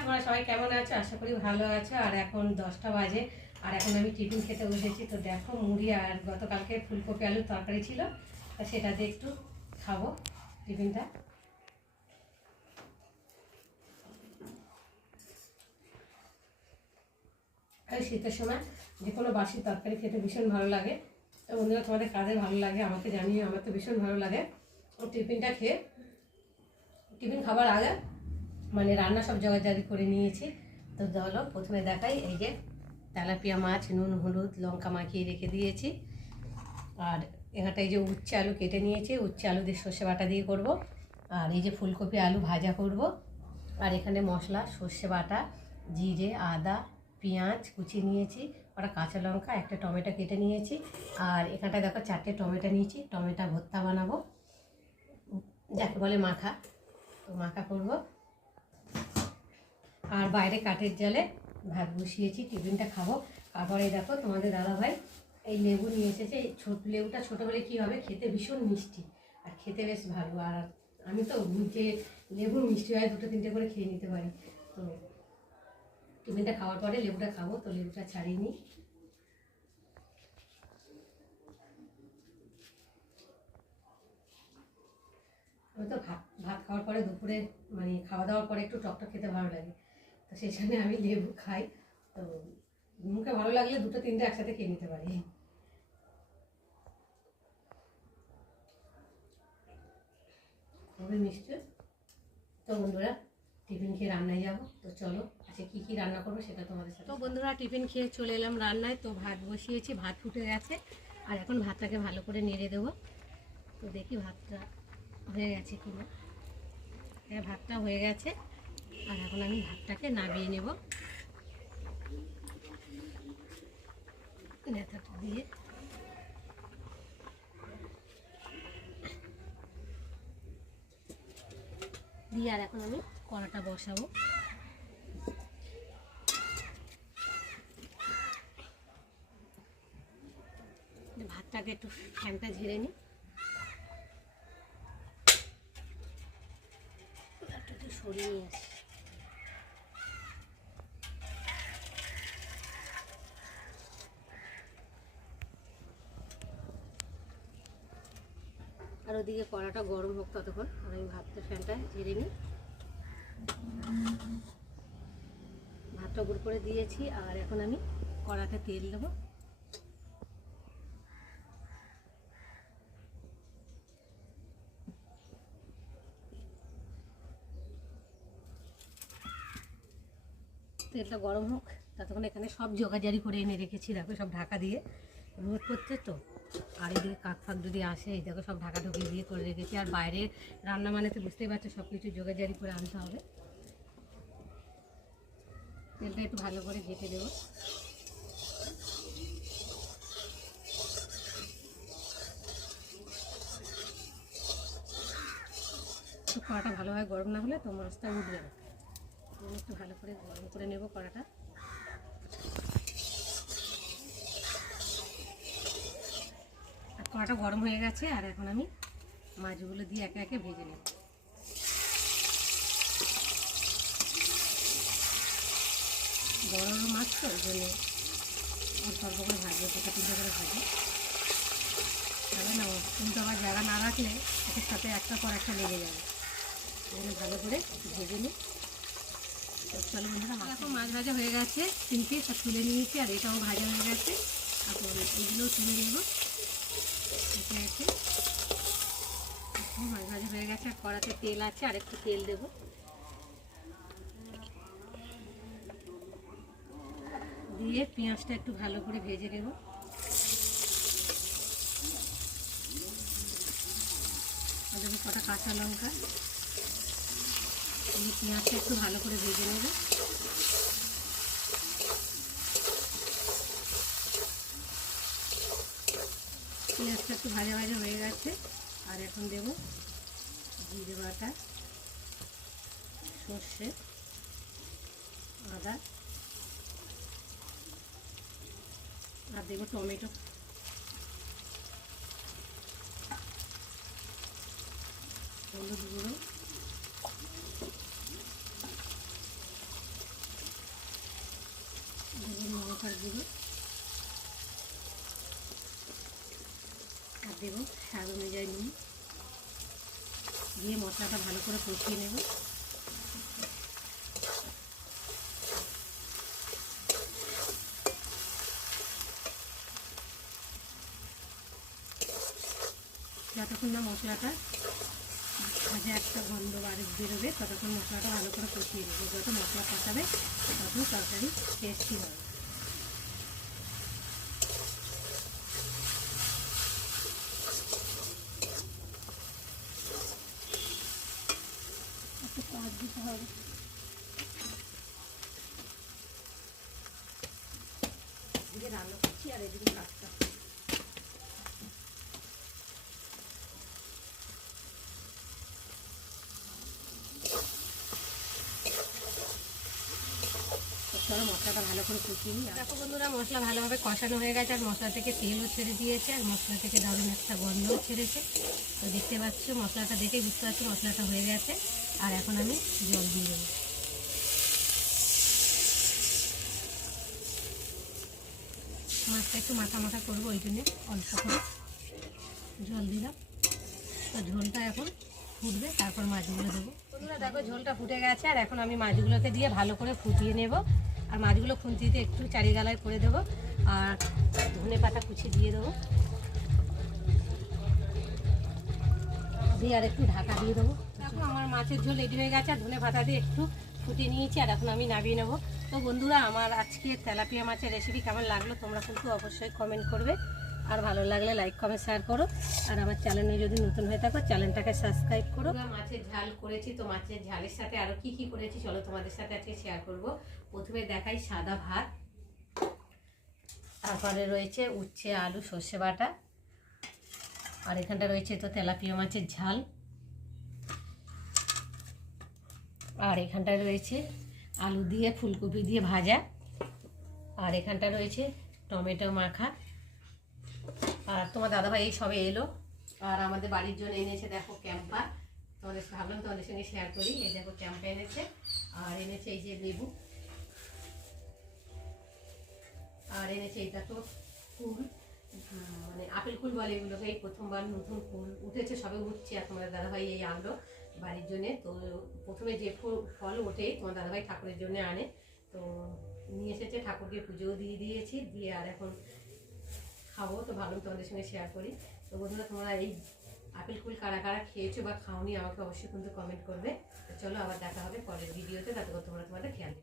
তোমরা সবাই কেমন আছো? আশা করি ভালো আছো। আর এখন 10টা বাজে, আর এখন আমি টিফিন খেতে বসেছি। তো দেখো, মুড়ি আর গতকালকে ফুলকপি আলুর তরকারি ছিল, তা সেটাতে একটু খাবো টিফিনটা। আর শীতের সময় যে কোনো বাসি তরকারি খেতে ভীষণ ভালো লাগে। তো বন্ধুরা, তোমাদের কাদের ভালো লাগে আমাকে জানিয়ে। আমার তো ভীষণ ভালো লাগে। টিফিনটা খেয়ে টিফিন খাবার আগে মানে রান্না সব জোগাড় করে নিয়েছি। তো চলো প্রথমে দেখাই, এই যে তেলাপিয়া মাছ নুন হলুদ লঙ্কা মাখিয়ে রেখে দিয়েছি। আর এখানটা এই যে উচ্ছে আলু কেটে নিয়েছি, উচ্ছে আলু দিয়ে সর্ষে বাটা দিয়ে করব। আর এই যে ফুলকপি আলু ভাজা করব। আর এখানে মশলা সর্ষে বাটা, জিরে, আদা, পেঁয়াজ কুচিয়ে নিয়েছি, ওটা কাঁচা লঙ্কা, একটা টমেটো কেটে নিয়েছি। আর এখানটা দেখো 4টে টমেটো নিয়েছি, টমেটো ভর্তা বানাবো, যাকে বলে মাখা। তো মাখা করব। আর বাইরে কাঠের জালে ভাত বসিয়েছি, টিফিনটা খাবো। তারপরে দেখো তোমাদের দাদাভাই এই লেবু নিয়ে এসেছে। এই লেবুটা ছোটো হলে কী হবে, খেতে ভীষণ মিষ্টি আর খেতে বেশ ভালো। আর আমি তো যে লেবু মিষ্টি হয় 2-3টে করে খেয়ে নিতে পারি। তো টিফিনটা খাওয়ার পরে লেবুটা খাবো। তো লেবুটা ছাড়িয়ে নিই। আমি তো ভাত খাওয়ার পরে দুপুরে মানে খাওয়া দাওয়ার পরে একটু টকটক খেতে ভালো লাগে, তো সেই জন্য আমি লেবু খাই। তো মুখে ভালো লাগলে 2-3টে একসাথে খেয়ে নিতে পারি। খুবই মিষ্টি। তো বন্ধুরা, টিফিন খেয়ে রান্নায় যাবো। তো চলো আজকে কী কী রান্না করবো সেটা তোমাদের সাথে। তো বন্ধুরা, টিফিন খেয়ে চলে এলাম রান্নায়। তো ভাত বসিয়েছি, ভাত ফুটে গেছে। আর এখন ভাতটাকে ভালো করে নেড়ে দেবো। তো দেখি ভাতটা হয়ে গেছে কিনা। হ্যাঁ, ভাতটা হয়ে গেছে। আর এখন আমি ভাতটাকে নামিয়ে নেব নেতাটা দিয়ে। আর এখন আমি কড়াটা বসাবো। ভাতটাকে একটু ফ্যানটা ঝেড়ে নিই, একটু সরিয়ে নিয়ে আসি। আর ওদিকে কড়াটা গরম হোক ততক্ষণ, আর আমি ভাতটা ফ্যানটা ঝেড়ে নিই। ভাতটা গুঁড়ো করে দিয়েছি। আর এখন আমি কড়াতে তেল দেবো। তেলটা গরম হোক ততক্ষণ এখানে সব জোগাড় করে এনে রেখেছি। দেখো সব ঢাকা দিয়ে, রোদ করছে তো। আর এদিকে কাক ফাক যদি আসে, এই দেখো সব ঢাকা ঢুকি দিয়ে করে রেখেছি। আর বাইরে রান্না মানে তো বুঝতেই পারছো, সব কিছু জোগাড় করে আনতে হবে। তেলটা একটু ভালো করে ঘেঁটে দেবো। তো কড়াটা ভালোভাবে গরম না হলে তো মাছটা উঠবে না। একটু ভালো করে গরম করে নেব কড়াটা। আর কড়াটা গরম হয়ে গেছে। আর এখন আমি মাছগুলো দিয়ে একে একে ভেজে নেব। বড় বড় মাছ তো, ওই জন্য অল্প অল্প করে ভাজবো, 2-3টে করে ভাজি। তাহলে না কিন্তু আবার জায়গা না রাখলে এটার সাথে একটা পর একটা লেগে যাবে। এখানে ভালো করে ভেজে নিই। চলো বন্ধুরা, এখন মাছ ভাজা হয়ে গেছে, 3টে সব তুলে নিয়েছি। আর এটাও ভাজা হয়ে গেছে। তারপর এগুলোও তুলে নেব একে একে। মাছ ভাজা হয়ে গেছে। আর কড়াতে তেল আছে, আর একটু তেল দেবো। দিয়ে পেঁয়াজটা একটু ভালো করে ভেজে নেব। আর দেবো কটা কাঁচা লঙ্কা। দিয়ে পেঁয়াজটা একটু ভালো করে ভেজে নেব। পেঁয়াজটা একটু ভাজা ভাজা হয়ে গেছে। আর এখন দেব জিরে বাটা, সর্ষে, আদা, আর দেবো টমেটো। হলুদ গুঁড়ো, লঙ্কার গুঁড়ো আর দেবো স্বাদ অনুযায়ী নুন, দিয়ে মশলাটা ভালো করে কষিয়ে নেব। যতক্ষণ না মশলাটা ভাজা একটা গন্ধ বেরোবে ততক্ষণ মশলাটা ভালো করে কষিয়ে নেব। যত মশলা কষাবে তত তরকারি টেস্টি হবে। একটু স্বাদ দিতে হবে। এদিকে রান্না করছি আর এদিকে কাটতে হবে। মশলাটা ভালো করে কষিয়ে নিই। দেখো বন্ধুরা, মশলা ভালোভাবে কষানো হয়ে গেছে আর মশলা থেকে তেলও ছেড়ে দিয়েছে আর মশলা থেকে দারুণ একটা গন্ধও ছেড়েছে। তো দেখতে পাচ্ছ, মশলাটা দেখে বুঝতে পারছি মশলাটা হয়ে গেছে। আর এখন আমি জল দিয়ে দেবো। মাছটা একটু মাথা মাথা করবো, ওই জন্যে অল্প করে জল দিলাম। তো ঝোলটা এখন ফুটবে, তারপর মাছগুলো দেবো। বন্ধুরা দেখো, ঝোলটা ফুটে গেছে আর এখন আমি মাছগুলোকে দিয়ে ভালো করে ফুটিয়ে নেব। আর মাছগুলো খুন্তিতে একটু চারিগালায় করে দেবো আর ধনে পাতা কুচি দিয়ে দেবো, দিয়ে আর একটু ঢাকা দিয়ে দেবো। দেখো আমার মাছের ঝোল রেডি হয়ে গেছে আর ধনে পাতা দিয়ে একটু ফুটিয়ে নিয়েছি আর এখন আমি নামিয়ে নেবো। তো বন্ধুরা, আমার আজকে তেলাপিয়া মাছের রেসিপি কেমন লাগলো তোমরা কিন্তু অবশ্যই কমেন্ট করবে। আর ভালো লাগলে লাইক কমেন্ট শেয়ার করো। আর আমার চ্যানেলে যদি নতুন হয়ে থাকো চ্যানেলটাকে সাবস্ক্রাইব করো। মাছের ঝাল করেছি, তো মাছের ঝালের সাথে আরও কি কি করেছি চলো তোমাদের সাথে আজকে শেয়ার করব। প্রথমে দেখাই সাদা ভাত, তারপরে রয়েছে উচ্ছে আলু সর্ষে বাটা, আর এখানটা রয়েছে তো তেলাপিয়া মাছের ঝাল, আর এখানটা রয়েছে আলু দিয়ে ফুলকপি দিয়ে ভাজা, আর এখানটা রয়েছে টমেটো মাখা। আর তোমার দাদাভাই এই সবে এলো আর আমাদের বাড়ির জন্য এনেছে দেখো ক্যাম্পা। তোমাদের ভাবলাম তোমাদের সঙ্গে শেয়ার করি। এই দেখো ক্যাম্পা এনেছে আর এনেছে এই যে লেবু, আর এনেছে এটা তো ফুল, মানে আপেল ফুল বলে এগুলোকে। এই প্রথমবার নতুন ফুল উঠেছে, সবে উঠছে। আর তোমাদের দাদাভাই এই আনলো বাড়ির জন্যে। তো প্রথমে যে ফল ওঠে তোমার দাদাভাই ঠাকুরের জন্য আনে, তো নিয়ে এসেছে, ঠাকুরকে পুজোও দিয়ে দিয়েছি, দিয়ে আর এখন খাবো। তো ভাবলাম তোমাদের সঙ্গে শেয়ার করি। তো বন্ধুরা, তোমরা এই আপেল ফুল কারা কারা খেয়েছো বা খাওনি আমাকে অবশ্যই কিন্তু কমেন্ট করবে। তো চলো আবার দেখা হবে পরের ভিডিওতে, তারপর তোমরা তোমাদের খেয়াল